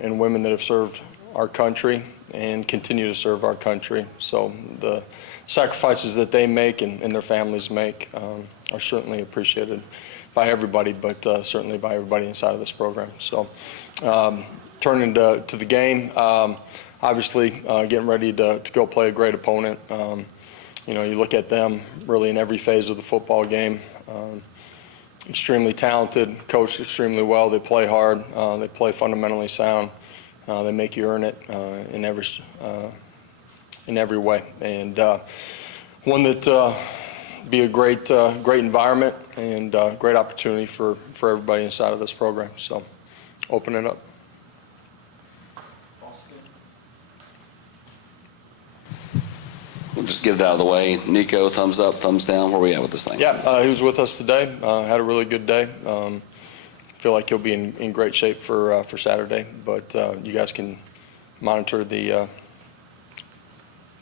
and women that have served our country and continue to serve our country. So the sacrifices that they make and their families make are certainly appreciated by everybody, but certainly by everybody inside of this program. So turning to the game, obviously getting ready to go play a great opponent. You look at them really in every phase of the football game. Extremely talented, coached extremely well. They play hard. They play fundamentally sound. They make you earn it in every way. And one that be a great environment and great opportunity for everybody inside of this program. So open it up. We'll just get it out of the way. Nico, thumbs up, thumbs down. Where are we at with this thing? Yeah, he was with us today. Had a really good day. Feel like he'll be in great shape for Saturday. But you guys can monitor the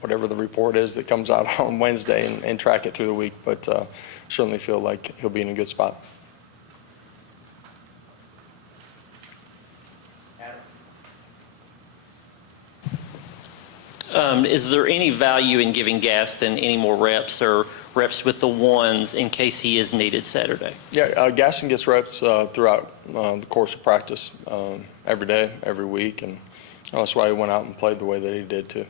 whatever the report is that comes out on Wednesday and track it through the week. But certainly feel like he'll be in a good spot. Is there any value in giving Gaston any more reps or reps with the ones in case he is needed Saturday? Yeah, Gaston gets reps throughout the course of practice every day, every week, and that's why he went out and played the way that he did too.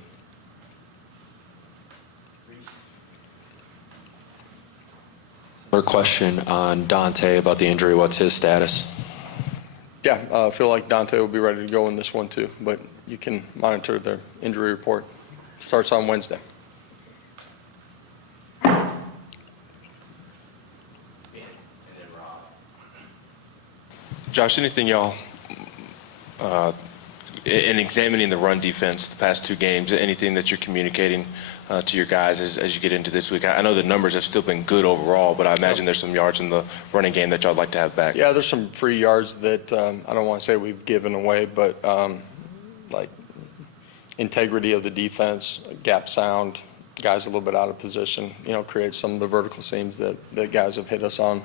Another question on Dante about the injury. What's his status? Yeah, I feel like Dante will be ready to go in this one too, but you can monitor their injury report. Starts on Wednesday. Josh, anything y'all, in examining the run defense the past two games, anything that you're communicating to your guys as you get into this week? I know the numbers have still been good overall, but I imagine there's some yards in the running game that y'all would like to have back. Yeah, there's some free yards that I don't want to say we've given away, but like integrity of the defense, gap sound, guys a little bit out of position, creates some of the vertical seams that guys have hit us on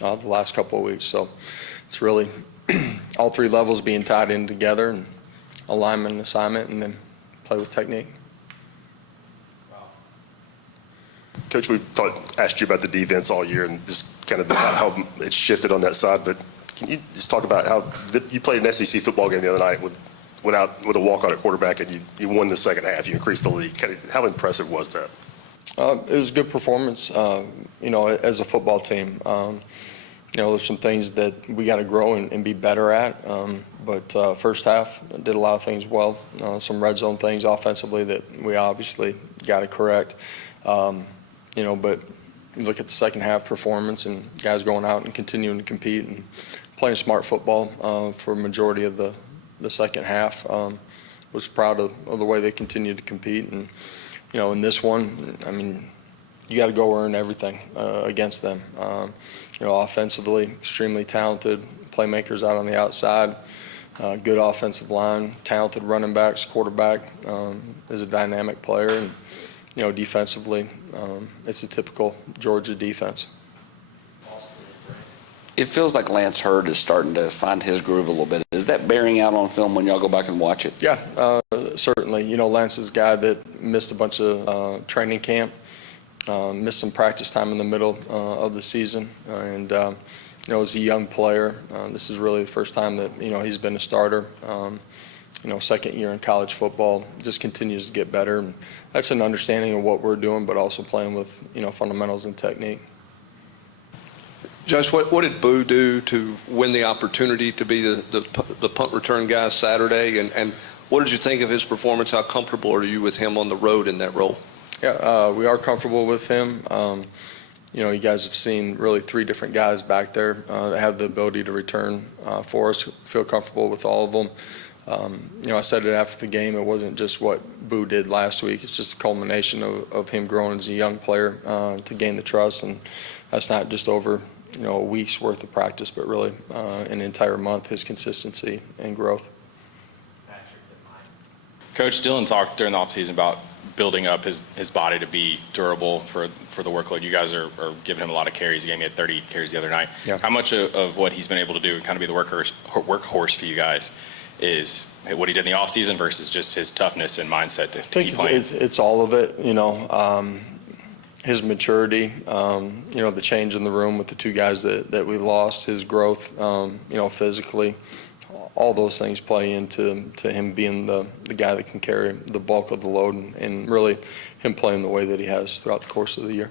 the last couple of weeks. So it's really all three levels being tied in together, and alignment and assignment, and then play with technique. Coach, we've asked you about the defense all year and just kind of how it's shifted on that side, but can you just talk about how you played an SEC football game the other night went out with a walk-on at quarterback and you won the second half, you increased the lead. How impressive was that? It was a good performance, as a football team. There's some things that we got to grow and be better at, but first half did a lot of things well. Some red zone things offensively that we obviously got to correct. But you look at the second half performance and guys going out and continuing to compete and playing smart football for a majority of the second half. Was proud of the way they continued to compete. And, in this one, I mean, you got to go earn everything against them. Offensively, extremely talented playmakers out on the outside, good offensive line, talented running backs, quarterback is a dynamic player. And, defensively, it's a typical Georgia defense. It feels like Lance Hurd is starting to find his groove a little bit. Is that bearing out on film when y'all go back and watch it? Yeah, certainly. Lance is a guy that missed a bunch of training camp, missed some practice time in the middle of the season, and as a young player, this is really the first time that he's been a starter. Second year in college football, just continues to get better, and that's an understanding of what we're doing, but also playing with fundamentals and technique. Josh, what did Boo do to win the opportunity to be the punt return guy Saturday, and what did you think of his performance? How comfortable are you with him on the road in that role? Yeah, we are comfortable with him. You guys have seen really three different guys back there that have the ability to return for us. Feel comfortable with all of them. I said it after the game, it wasn't just what Boo did last week. It's just a culmination of him growing as a young player to gain the trust, and that's not just over a week's worth of practice, but really an entire month, his consistency and growth. Coach Dillon talked during the offseason about building up his body to be durable for the workload. You guys are giving him a lot of carries. He had 30 carries the other night. Yeah. How much of what he's been able to do and kind of be the workhorse for you guys is what he did in the offseason versus just his toughness and mindset to I think keep playing? it's all of it, his maturity, the change in the room with the two guys that we lost, his growth, physically. All those things play into him being the guy that can carry the bulk of the load and really him playing the way that he has throughout the course of the year.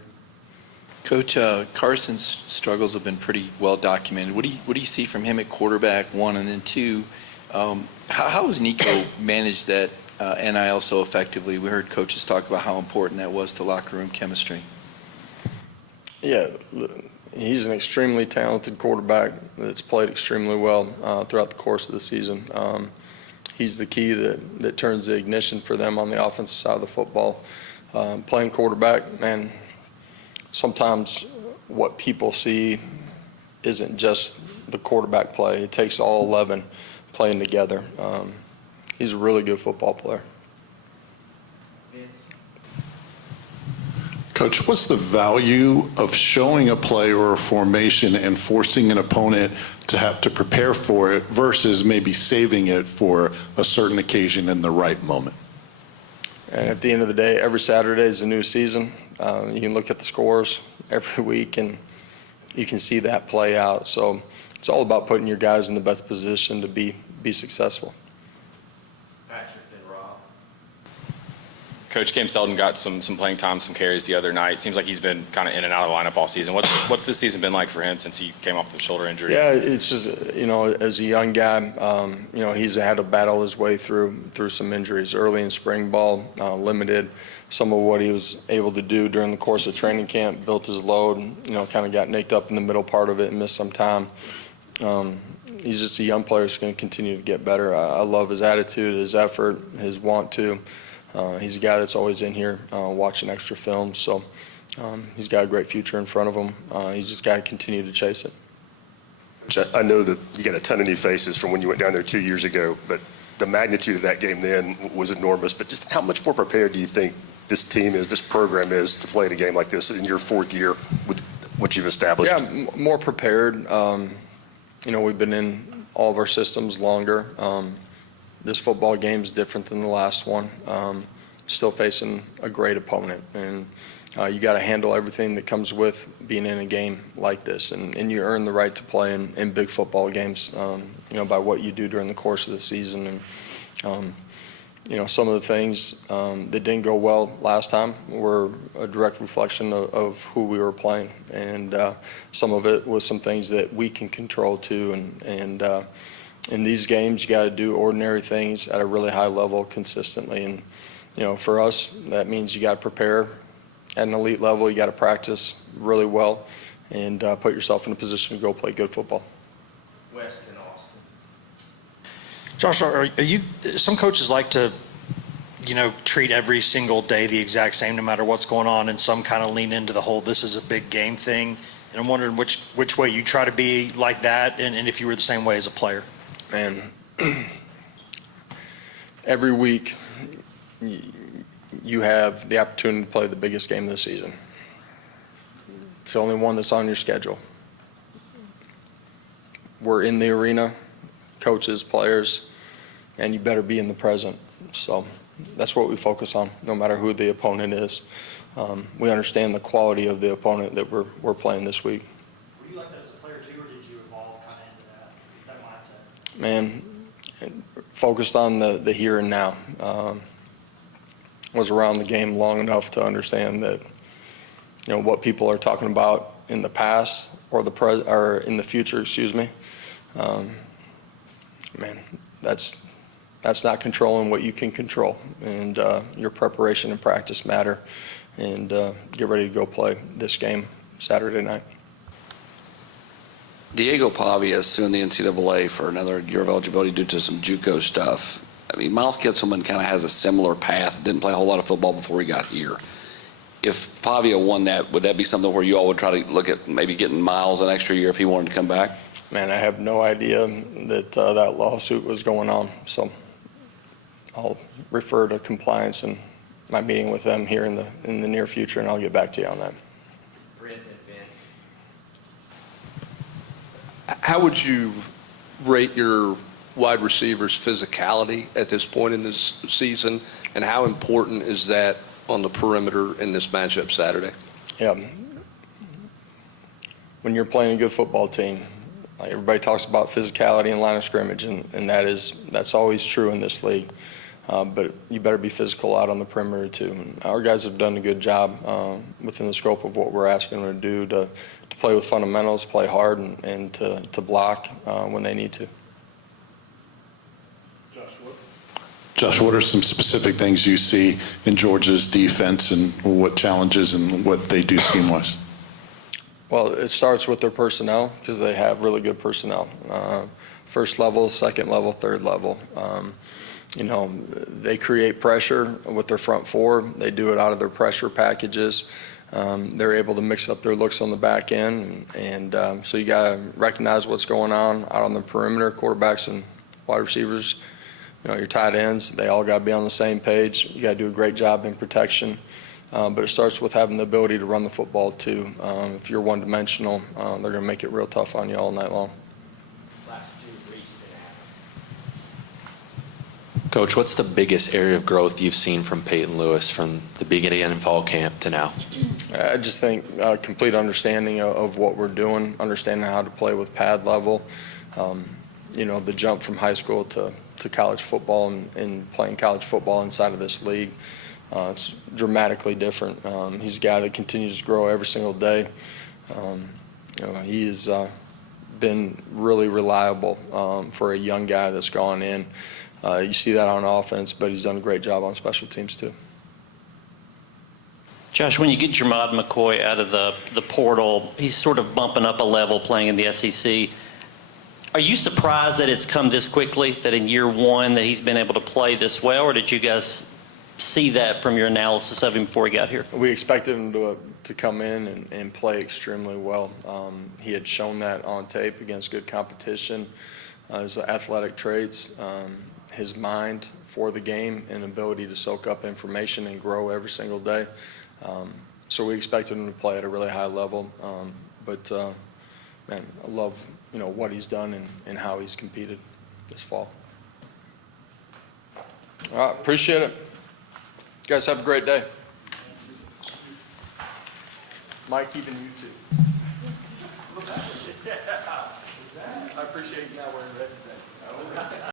Coach, Carson's struggles have been pretty well documented. What do you see from him at quarterback, one, and then two, how has Nico managed that NIL so effectively? We heard coaches talk about how important that was to locker room chemistry. Yeah, he's an extremely talented quarterback that's played extremely well throughout the course of the season. He's the key that turns the ignition for them on the offensive side of the football. Playing quarterback, man, sometimes what people see isn't just the quarterback play. It takes all 11 playing together. He's a really good football player. Coach, what's the value of showing a play or a formation and forcing an opponent to have to prepare for it versus maybe saving it for a certain occasion in the right moment? And at the end of the day, every Saturday is a new season. You can look at the scores every week and you can see that play out. So it's all about putting your guys in the best position to be successful. Coach Cam Selden got some playing time, some carries the other night. Seems like he's been kind of in and out of the lineup all season. What's this season been like for him since he came off the shoulder injury? Yeah, it's just, as a young guy, he's had to battle his way through some injuries. Early in spring ball, limited some of what he was able to do during the course of training camp, built his load, kind of got nicked up in the middle part of it and missed some time. He's just a young player who's going to continue to get better. I love his attitude, his effort, his want to. He's a guy that's always in here watching extra film, so he's got a great future in front of him. He's just got to continue to chase it. I know that you got a ton of new faces from when you went down there 2 years ago, but the magnitude of that game then was enormous. But just how much more prepared do you think this team is, this program is, to play in a game like this in your fourth year with what you've established? Yeah, more prepared. We've been in all of our systems longer. This football game is different than the last one. Still facing a great opponent, and you got to handle everything that comes with being in a game like this, and you earn the right to play in big football games, by what you do during the course of the season. And some of the things that didn't go well last time were a direct reflection of who we were playing, and some of it was some things that we can control too, and in these games, you got to do ordinary things at a really high level consistently. And, for us, that means you got to prepare at an elite level. You got to practice really well and put yourself in a position to go play good football. West and Austin. Josh, are you, some coaches like to, treat every single day the exact same no matter what's going on, and some kind of lean into the whole this is a big game thing. And I'm wondering which way you try to be like that, and if you were the same way as a player. Man, every week you have the opportunity to play the biggest game of the season. It's the only one that's on your schedule. We're in the arena, coaches, players, and you better be in the present. So that's what we focus on, no matter who the opponent is. We understand the quality of the opponent that we're playing this week. Were you like that as a player too, or did you evolve kind of into that mindset? Man, focused on the here and now. Was around the game long enough to understand that, what people are talking about in the past or in the future, man, that's not controlling what you can control, and your preparation and practice matter, and get ready to go play this game Saturday night. Diego Pavia is suing the NCAA for another year of eligibility due to some JUCO stuff. I mean, Miles Kitselman kind of has a similar path. Didn't play a whole lot of football before he got here. If Pavia won that, would that be something where you all would try to look at maybe getting Miles an extra year if he wanted to come back? Man, I have no idea that that lawsuit was going on, so I'll refer to compliance and my meeting with them here in the near future, and I'll get back to you on that. How would you rate your wide receivers' physicality at this point in this season, and how important is that on the perimeter in this matchup Saturday? Yeah. When you're playing a good football team, like everybody talks about physicality and line of scrimmage, and that's always true in this league. But you better be physical out on the perimeter too. And our guys have done a good job within the scope of what we're asking them to do to play with fundamentals, play hard, and to block when they need to. Josh, what are some specific things you see in Georgia's defense and what challenges and what they do scheme-wise? Well, it starts with their personnel because they have really good personnel. First level, second level, third level. They create pressure with their front four. They do it out of their pressure packages. They're able to mix up their looks on the back end. And so you got to recognize what's going on out on the perimeter, quarterbacks and wide receivers. Your tight ends, they all got to be on the same page. You got to do a great job in protection. But it starts with having the ability to run the football too. If you're one-dimensional, they're going to make it real tough on you all night long. Coach, what's the biggest area of growth you've seen from Peyton Lewis from the beginning in fall camp to now? I just think complete understanding of what we're doing, understanding how to play with pad level. The jump from high school to college football and playing college football inside of this league. It's dramatically different. He's a guy that continues to grow every single day. He has been really reliable for a young guy that's gone in. You see that on offense, but he's done a great job on special teams too. Josh, when you get Jermod McCoy out of the portal, he's sort of bumping up a level playing in the SEC. Are you surprised that it's come this quickly, that in year one that he's been able to play this well, or did you guys see that from your analysis of him before he got here? We expected him to come in and play extremely well. He had shown that on tape against good competition. His athletic traits, his mind for the game, and ability to soak up information and grow every single day. So we expected him to play at a really high level. Man, I love what he's done and how he's competed this fall. All right, appreciate it. You guys have a great day. Mike, even you too. I appreciate you not wearing red today.